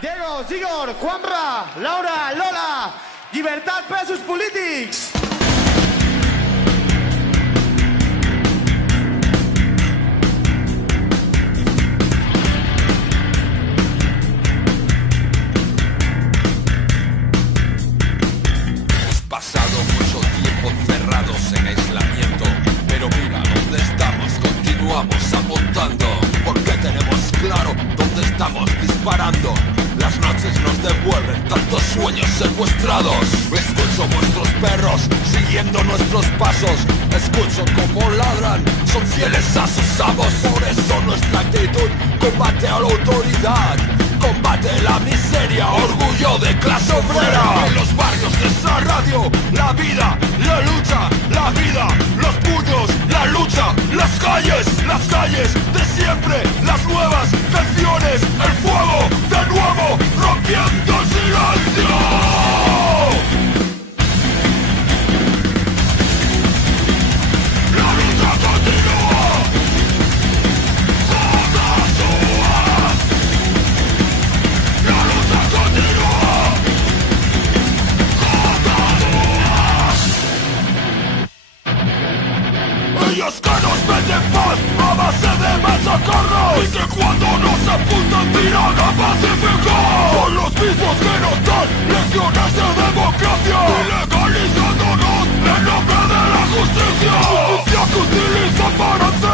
Diego, Sigor, Juanra, Laura, Lola, Llibertat presos polítics! Pasado mucho tiempo encerrados en aislamiento, pero mira dónde estamos, continuamos apuntando, porque tenemos claro dónde estamos disparando. Las noches nos devuelven tantos sueños secuestrados. Escucho vuestros perros siguiendo nuestros pasos, escucho cómo ladran, son fieles a sus amos. Por eso nuestra actitud combate a la autoridad, combate la miseria, orgullo de clase obrera. En los barrios de esta radio, la vida, la lucha, la vida, los puños, la lucha, las calles de siempre, las nuevas canciones, el fuego de nuevo, rompiendo el silencio. La lucha continúa. Ellos que nos venden paz a base de machacarnos, y que cuando nos apuntan tiran a pacificar. Son los mismos que nos dan lecciones de democracia, ilegalizándonos en nombre de la justicia. Justicia que utilizan para hacer